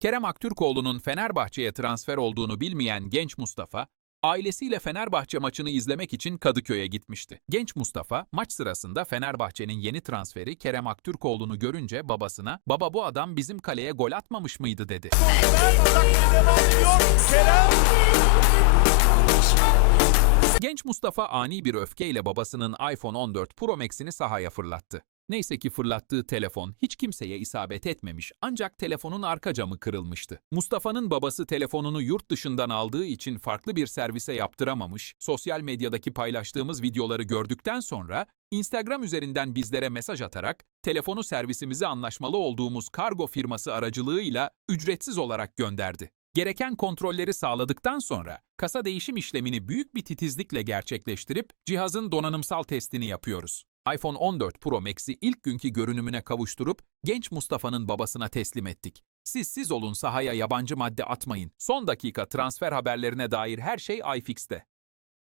Kerem Aktürkoğlu'nun Fenerbahçe'ye transfer olduğunu bilmeyen genç Mustafa, ailesiyle Fenerbahçe maçını izlemek için Kadıköy'e gitmişti. Genç Mustafa, maç sırasında Fenerbahçe'nin yeni transferi Kerem Aktürkoğlu'nu görünce babasına "Baba bu adam bizim kaleye gol atmamış mıydı?" dedi. Genç Mustafa ani bir öfkeyle babasının iPhone 14 Pro Max'ini sahaya fırlattı. Neyse ki fırlattığı telefon hiç kimseye isabet etmemiş ancak telefonun arka camı kırılmıştı. Mustafa'nın babası telefonunu yurt dışından aldığı için farklı bir servise yaptıramamış, sosyal medyadaki paylaştığımız videoları gördükten sonra Instagram üzerinden bizlere mesaj atarak telefonu servisimize anlaşmalı olduğumuz kargo firması aracılığıyla ücretsiz olarak gönderdi. Gereken kontrolleri sağladıktan sonra kasa değişim işlemini büyük bir titizlikle gerçekleştirip cihazın donanımsal testini yapıyoruz. iPhone 14 Pro Max'i ilk günkü görünümüne kavuşturup genç Mustafa'nın babasına teslim ettik. Siz siz olun sahaya yabancı madde atmayın. Son dakika transfer haberlerine dair her şey iFix'te.